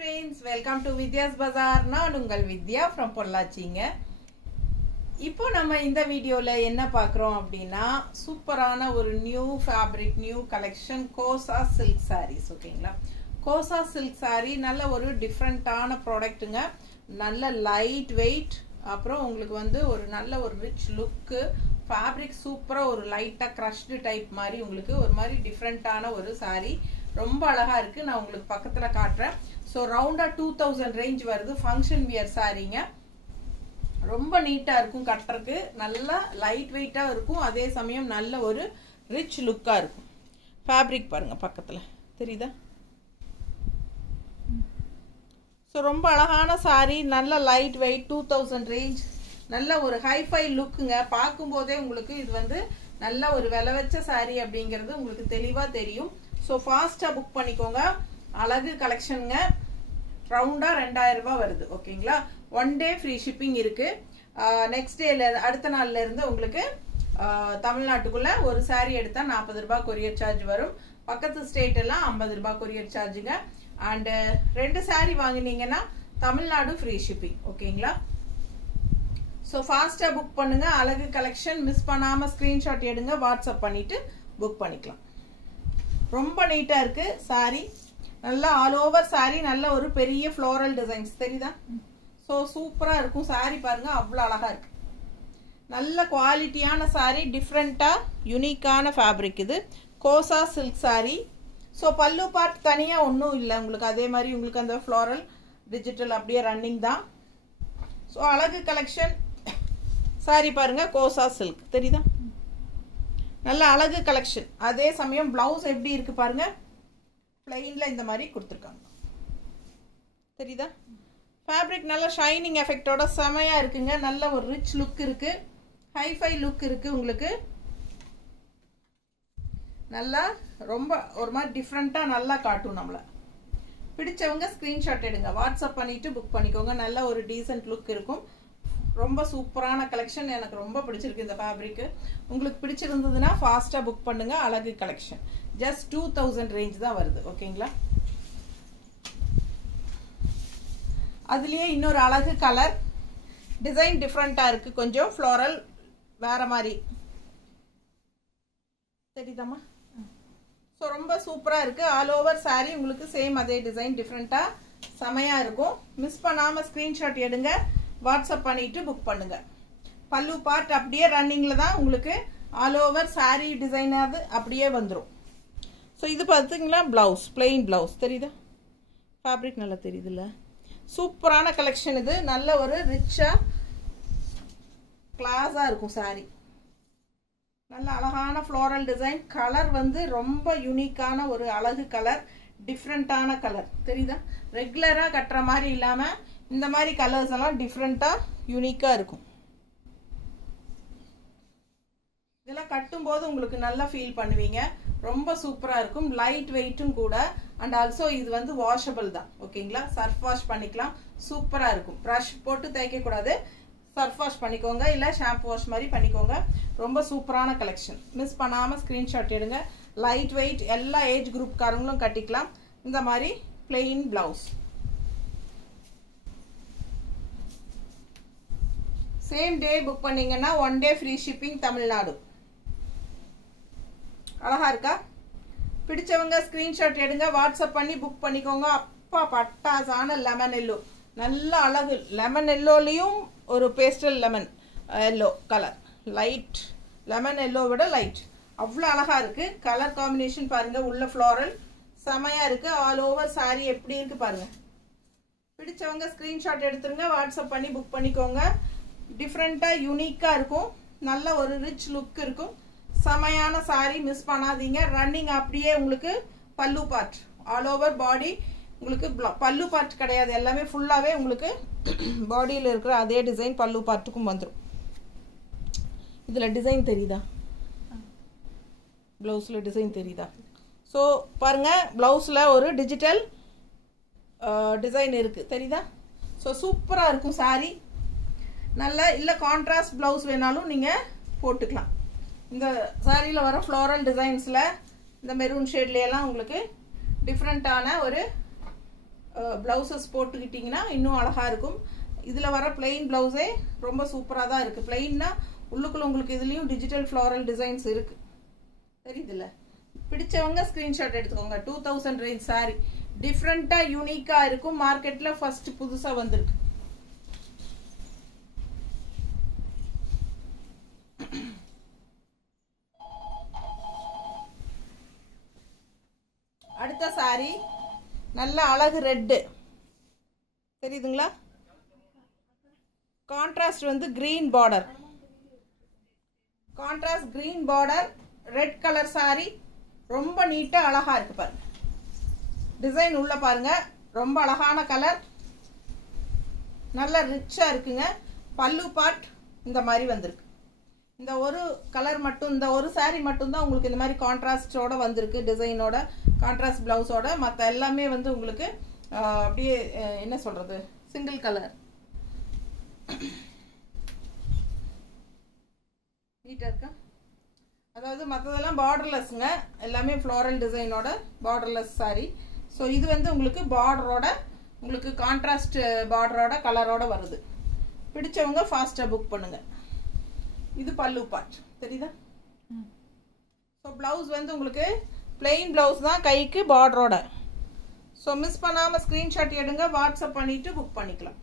friends, welcome to Vidya's Bazaar. நான் உங்கள் வித்யா from பொள்ளாச்சிங்க. இப்போ நம்ம இந்த வீடியோல என்ன பார்க்கறோம் அப்படினா சூப்பரான ஒரு new fabric new collection Kosa silk sarees ஓகேங்களா. கோசா சில்க் saree நல்ல ஒரு டிஃபரண்டான ப்ராடக்ட்ங்க. நல்ல லைட் வெயிட் அப்புறம் உங்களுக்கு வந்து ஒரு நல்ல ஒரு ரிச் லுக் ஃபேப்ரிக் சூப்பரா ஒரு லைட்டா கிரஷ்டு டைப் மாதிரி உங்களுக்கு ஒரு மாதிரி டிஃபரண்டான ஒரு saree ரொம்ப அழகா இருக்கு. நான் உங்களுக்கு பக்கத்துல காட்றேன். சோ ரவுண்டா 2000 ரேஞ்ச் வருது. ஃபங்க்ஷன் வியர் சாரீங்க. ரொம்ப நீட்டா இருக்கும் கட்டருக்கு. நல்ல லைட் வெயிட்டா இருக்கும். அதே சமயம் நல்ல ஒரு ரிச் லுக்கா இருக்கும். ஃபேப்ரிக் பாருங்க பக்கத்துல. தெரியுதா? சோ ரொம்ப அழகான saree, நல்ல லைட் வெயிட் 2000 ரேஞ்ச். நல்ல ஒரு ஹைஃபை லுக்குங்க. பாக்கும்போதே உங்களுக்கு இது வந்து நல்ல ஒரு விலை வச்ச saree அப்படிங்கிறது உங்களுக்கு தெளிவா தெரியும். சோ ஃபாஸ்டா புக் பண்ணிக்கோங்க. அழகு கலெக்ஷனுங்க. ரவுண்டா 2000 ரூபாய் வருது ஓகேங்களா. 1 டே ஃப்ரீ ஷிப்பிங் இருக்கு. நெக்ஸ்ட் டேல அடுத்த நாள்ல இருந்து உங்களுக்கு தமிழ்நாட்டுக்குள்ள ஒரு saree எடுத்தா 40 ரூபாய் கொரியர் சார்ஜ் வரும். பக்கத்து ஸ்டேட் எல்லாம் 50 ரூபாய் கொரியர் சார்ஜுங்க. அண்ட் 2 saree வாங்குனீங்கன்னா தமிழ்நாடு ஃப்ரீ ஷிப்பிங் ஓகேங்களா. சோ ஃபாஸ்டா புக் பண்ணுங்க. அழகு கலெக்ஷன் மிஸ் பண்ணாம ஸ்கிரீன்ஷாட் எடுங்க. வாட்ஸ்அப் பண்ணிட்டு புக் பண்ணிக்கலாம். ரொம்ப நீட்டா இருக்கு saree. நல்ல ஆல் ஓவர் saree நல்ல ஒரு பெரிய ஃப்ளோரல் டிசைன்ஸ் தெரியுதா? சோ சூப்பரா இருக்கும் saree பாருங்க. அவ்வளவு அழகா இருக்கு. நல்ல குவாலிட்டியான saree, டிஃபரண்டா யூனிக்கான ஃபேப்ரிக் இது. Kosa silk saree. சோ பல்லு பார்ட் தனியா ஒண்ணும் இல்ல உங்களுக்கு. அதே மாதிரி உங்களுக்கு அந்த ஃப்ளோரல் டிஜிட்டல் அப்படியே ரன்னிங் தான். சோ அழகு கலெக்ஷன் saree பாருங்க. கோசா சில்க் தெரியுதா? நல்ல அழகு கலெக்ஷன். அதே சமயம் பிளவுஸ் எப்படி இருக்கு பாருங்க. பிளைன்ல இந்த மாதிரி கொடுத்திருக்காங்க. தெரியுதா? ஃபேப்ரிக் நல்ல ஷைனிங் எஃபெக்ட்டோட செமையா இருக்குங்க. நல்ல ஒரு ரிச் லுக் இருக்கு. ஹைஃபை லுக் இருக்கு உங்களுக்கு. நல்லா ரொம்ப ஒரு மாதிரி டிஃபரண்டா நல்லா காட்டும் நம்மள. பிடிச்சவங்க ஸ்கிரீன்ஷாட் எடுங்க. வாட்ஸ்அப் பண்ணிட்டு புக் பண்ணிக்கோங்க. நல்ல ஒரு டீசன்ட் லுக் இருக்கும். ரொம்ப சூப்பரான கலெக்ஷன். எனக்கு ரொம்ப பிடிச்சிருக்கு இந்த ஃபேப்ரிக். உங்களுக்கு பிடிச்சிருந்ததுன்னா ஃபாஸ்டா புக் பண்ணுங்க. அழகு கலெக்ஷன் ஜஸ்ட் 2000 ரேஞ்ச் தான் வருது ஓகேங்களா. அதுலயே இன்னொரு அழகு கலர் டிசைன் டிஃபரண்டா இருக்கு. கொஞ்சம் ஃப்ளோரல் வேற மாதிரி தெரியுதாமா? சோ ரொம்ப சூப்பரா இருக்கு. ஆல் ஓவர் saree உங்களுக்கு சேம் அதே டிசைன் டிஃபரண்டா செமையா இருக்கும். மிஸ் பண்ணாம ஸ்கிரீன்ஷாட் எடுங்க. வாட்ஸ்அப் பண்ணிட்டு புக் பண்ணுங்க. பல்லு பார்ட் அப்படியே ரன்னிங்ல தான் உங்களுக்கு. ஆல் ஓவர் saree டிசைன் அது அப்படியே வந்துரும். சோ இது பாத்தீங்களா பிளவுஸ், பிளெயின் பிளவுஸ் தெரியுதா? ஃபேப்ரிக் நல்லா தெரியுதுல்ல? சூப்பரான கலெக்ஷன் இது. நல்ல ஒரு ரிச்சா கிளாஸா இருக்கும் saree. நல்ல அழகான ஃப்ளோரல் டிசைன். கலர் வந்து ரொம்ப யூனிக்கான ஒரு அழகு கலர். டிஃபரண்டான கலர் தெரியுதா? ரெகுலரா கட்டுற மாதிரி இல்லாம இந்த மாதிரி கலர்ஸ் எல்லாம் டிஃபரண்டா யூனிக்கா இருக்கும். இதெல்லாம் கட்டும்போது உங்களுக்கு நல்லா ஃபீல் பண்ணுவீங்க. ரொம்ப சூப்பரா இருக்கும். லைட் வெயிட்டும் கூட. அண்ட் ஆல்சோ இது வந்து வாஷபிள் தான் ஓகேங்களா. சர்ஃப் வாஷ் பண்ணிக்கலாம். சூப்பரா இருக்கும். ப்ரஷ் போட்டு தேய்க்க கூடாது. சர்ஃப் வாஷ் பண்ணிக்கோங்க. இல்ல ஷாம்பு வாஷ் மாதிரி பண்ணிக்கோங்க. ரொம்ப சூப்பரான கலெக்ஷன். மிஸ் பண்ணாம ஸ்கிரீன்ஷாட் எடுங்க. லைட் வெயிட் எல்லா ஏஜ் குரூப் காரங்களும் கட்டிக்கலாம். இந்த மாதிரி plain blouse. Same day book பண்ணீங்கன்னா 1 டே ஃப்ரீ ஷிப்பிங் தமிழ்நாடு. அழகா இருக்கா? பிடிச்சவங்க ஸ்கிரீன்ஷாட் எடுங்க. வாட்ஸ்அப் பண்ணி புக் பண்ணிக்கோங்க. அப்பா பட்டாசான லெமன் எல்லோ. நல்ல அழகு. லெமன் எல்லோலையும் ஒரு pastel lemon yellow colour. Light lemon yellow விட லைட். அவ்வளோ அழகா இருக்கு. கலர் காம்பினேஷன் பாருங்க. உள்ள ஃப்ளோரல் செமையா இருக்கு. ஆல் ஓவர் saree எப்படி இருக்கு பாருங்க. பிடிச்சவங்க ஸ்கிரீன்ஷாட் எடுத்துருங்க. வாட்ஸ்அப் பண்ணி புக் பண்ணிக்கோங்க. டிஃபரண்டா யூனிக்கா இருக்கும். நல்ல ஒரு ரிச் லுக் இருக்கும். செமையான saree மிஸ் பண்ணாதீங்க. ரன்னிங் அப்படியே உங்களுக்கு பல்லு பார்ட் ஆல் ஓவர் பாடி உங்களுக்கு பல்லு பார்ட் கிடையாது. எல்லாமே ஃபுல்லாவே உங்களுக்கு பாடியில இருக்கிற அதே டிசைன் பல்லு பார்ட்டுக்கும் வந்துடும். இதுல டிசைன் தெரியுதா? பிளவுஸ்ல டிசைன் தெரியுதா? சோ பாருங்க பிளவுஸ்ல ஒரு டிஜிட்டல் டிசைன் இருக்கு தெரியுதா? சோ சூப்பரா இருக்கும் saree. நல்ல இல்ல கான்ட்ராஸ்ட் பிளவுஸ் வேணாலும் நீங்க போட்டுக்கலாம். இந்த சாரியில வர ஃப்ளோரல் டிசைன்ஸ்ல இந்த மெரூன் ஷேட்ல எல்லாம் உங்களுக்கு டிஃபரண்டான ஒரு ப்ளவுசஸ் போட்டுக்கிட்டிங்கன்னா இன்னும் அழகாக இருக்கும். இதில் வர பிளெயின் ப்ளவுஸே ரொம்ப சூப்பராக தான் இருக்குது. பிளெயின்னா உள்ளுக்குள்ள உங்களுக்கு இதுலேயும் டிஜிட்டல் ஃப்ளாரல் டிசைன்ஸ் இருக்குது, தெரியுதுல்ல? பிடிச்சவங்க ஸ்க்ரீன்ஷாட் எடுத்துக்கோங்க. 2000 ரேஞ்ச் சாரி, டிஃப்ரெண்ட்டாக யூனிக்காக இருக்கும். மார்க்கெட்டில் ஃபர்ஸ்ட் புதுசாக வந்திருக்கு. அடுத்த சாரி நல்ல அழகு ரெட்டு, தெரியுதுங்களா? கான்ட்ராஸ்ட் வந்து green border, contrast green border, red colour sorry. ரொம்ப நீட்டா அழகா இருக்கு பாருங்க. டிசைன் உள்ள பாருங்க, ரொம்ப அழகான கலர், நல்ல ரிச்சா இருக்குங்க. பல்லு பார்ட் இந்த மாதிரி வந்திருக்கு. இந்த ஒரு கலர் மட்டும், இந்த ஒரு சாரி மட்டும் தான் உங்களுக்கு இந்த மாதிரி கான்ட்ராஸ்டோட வந்திருக்கு, டிசைனோட, கான்ட்ராஸ்ட் பிளவுஸோட. மற்ற எல்லாமே வந்து உங்களுக்கு அப்படியே என்ன சொல்றது, சிங்கிள் கலர். நீட்டா இருக்கா? அதாவது மற்றதெல்லாம் பார்டர்லெஸ்ங்க, எல்லாமே ஃப்ளோரல் டிசைனோட பார்டர்லெஸ் சாரி. ஸோ இது வந்து உங்களுக்கு பார்டரோட, உங்களுக்கு கான்ட்ராஸ்ட் பார்டரோட கலரோட வருது. பிடிச்சவங்க ஃபாஸ்ட்டாக புக் பண்ணுங்க. இது பல்லு பார்ட், தெரியுதா? ஸோ பிளவுஸ் வந்து உங்களுக்கு பிளெயின் பிளவுஸ் தான், கைக்கு பார்டரோட. ஸோ மிஸ் பண்ணாமல் ஸ்க்ரீன்ஷாட் எடுங்க, வாட்ஸ்அப் பண்ணிட்டு புக் பண்ணிக்கலாம்.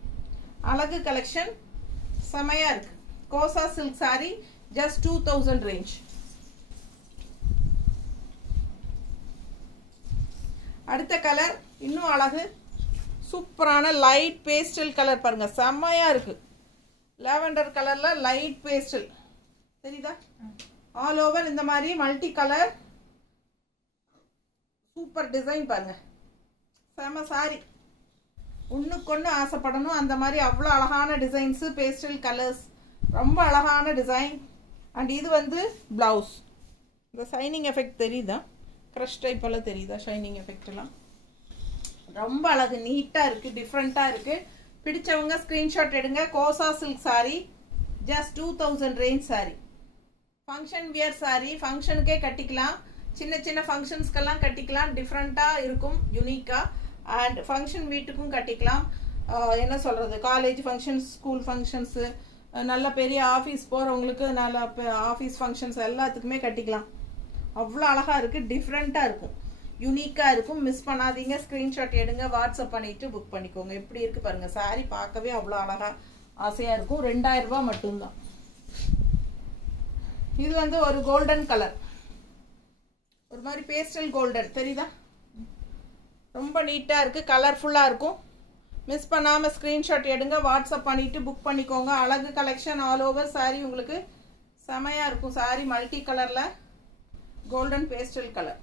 அழகு கலெக்ஷன் செமையா இருக்கு. Kosa silk sari, just 2000 range. அடுத்த கலர் இன்னும் அழகு, சூப்பரான லைட் பேஸ்டல் கலர் பாருங்க, செம்மையா இருக்கு. லாவெண்டர் கலர்ல லைட் பேஸ்டல், தெரியுதா? ஆல் ஓவர் இந்த மாதிரி மல்டி கலர் சூப்பர் டிசைன் பாருங்க, செம சாரி. ஒண்ணுக்கொன்னு ஆசைப்படணும் அந்த மாதிரி அவ்வளோ அழகான டிசைன்ஸ், பேஸ்டல் கலர்ஸ், ரொம்ப அழகான டிசைன். அண்ட் இது வந்து பிளவுஸ். இந்த ஷைனிங் எஃபெக்ட் தெரியுதா? க்ரஷ் டைப் எல்லாம் தெரியுதா? ஷைனிங் எஃபெக்ட் எல்லாம் ரொம்ப அழகு, நீட்டா இருக்கு, டிஃப்ரெண்டா இருக்கு. பிடிச்சவங்க ஸ்கிரீன்ஷாட் எடுங்க. Kosa silk sari, just 2000 range sari. Function wear sari, ஃபங்க்ஷனுக்கே கட்டிக்கலாம், சின்ன சின்ன ஃபங்க்ஷன்ஸ்க்கெல்லாம் கட்டிக்கலாம். டிஃப்ரெண்டா இருக்கும், யூனிக்கா. அண்ட் ஃபங்க்ஷன் வீட்டுக்கும் கட்டிக்கலாம். என்ன சொல்றது, காலேஜ் ஃபங்க்ஷன்ஸ், ஸ்கூல் ஃபங்க்ஷன்ஸு, நல்ல பெரிய ஆஃபீஸ் போகிறவங்களுக்கு, நல்ல ஆஃபீஸ் ஃபங்க்ஷன்ஸ் எல்லாத்துக்குமே கட்டிக்கலாம். அவ்வளோ அழகா இருக்கு, டிஃப்ரெண்டா இருக்கும், யூனிக்கா இருக்கும். மிஸ் பண்ணாதீங்க, ஸ்கிரீன்ஷாட் எடுங்க, வாட்ஸ்அப் பண்ணிட்டு புக் பண்ணிக்கோங்க. எப்படி இருக்கு பாருங்க சாரி, பார்க்கவே அவ்வளோ அழகா ஆசையா இருக்கும். 2000 ரூபாய் மட்டும்தான். இது வந்து ஒரு கோல்டன் கலர், ஒரு மாதிரி பேஸ்டல் கோல்டன், தெரியுதா? ரொம்ப நீட்டா இருக்கு, கலர்ஃபுல்லா இருக்கும். மிஸ் பண்ணாம ஸ்கிரீன்ஷாட் எடுங்க, வாட்ஸ்அப் பண்ணிட்டு புக் பண்ணிக்கோங்க. அழகு கலெக்ஷன், ஆல் ஓவர் சாரி உங்களுக்கு செமையா இருக்கும். சாரி மல்டி கலர்ல கோல்டன் பேஸ்டல் கலர்,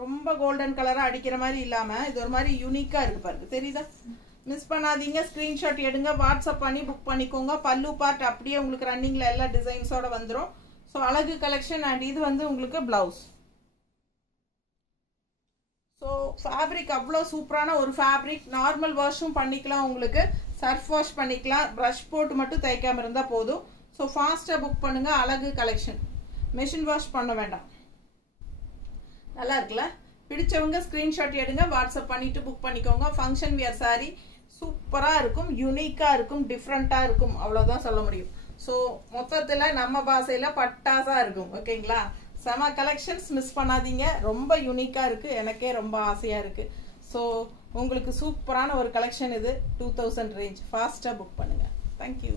ரொம்ப கோல்டன் கலரா அடிக்கிற மாதிரி இல்லாம இது ஒரு மாதிரி யூனிக்கா இருக்கு பாருங்க, தெரியுதா? மிஸ் பண்ணாதீங்க, ஸ்கிரீன்ஷாட் எடுங்க, வாட்ஸ்அப் பண்ணி புக் பண்ணிக்கோங்க. பல்லு பார்ட் அப்படியே உங்களுக்கு ரன்னிங்ல எல்லா டிசைன்ஸோட வந்துடும். ஸோ அழகு கலெக்ஷன். அண்ட் இது வந்து உங்களுக்கு பிளவுஸ். ஸோ ஃபேப்ரிக் அவ்வளோ சூப்பரான ஒரு ஃபேப்ரிக். நார்மல் வாஷும் பண்ணிக்கலாம், உங்களுக்கு சர்ஃப் வாஷ் பண்ணிக்கலாம், ப்ரஷ் போட்டு மட்டும் தைக்காம இருந்தால் போதும். ஸோ ஃபாஸ்ட்டாக புக் பண்ணுங்க. அழகு கலெக்ஷன், மெஷின் வாஷ் பண்ண வேண்டாம். நல்லா இருக்குல்ல? பிடிச்சவங்க ஸ்கிரீன்ஷாட் எடுங்க, வாட்ஸ்அப் பண்ணிட்டு புக் பண்ணிக்கோங்க. ஃபங்க்ஷன் வியர் சாரி சூப்பராக இருக்கும், யூனிக்காக இருக்கும், டிஃப்ரெண்ட்டாக இருக்கும், அவ்வளோதான் சொல்ல முடியும். ஸோ மொத்தத்தில் நம்ம பாஷையில் பட்டாசாக இருக்கும். ஓகேங்களா? செம கலெக்ஷன்ஸ், மிஸ் பண்ணாதீங்க. ரொம்ப யூனிக்காக இருக்குது, எனக்கே ரொம்ப ஆசையாக இருக்குது. ஸோ உங்களுக்கு சூப்பரான ஒரு கலெக்ஷன் இது, 2000 ரேஞ்ச். ஃபாஸ்ட்டாக புக் பண்ணுங்கள். தேங்க்யூ.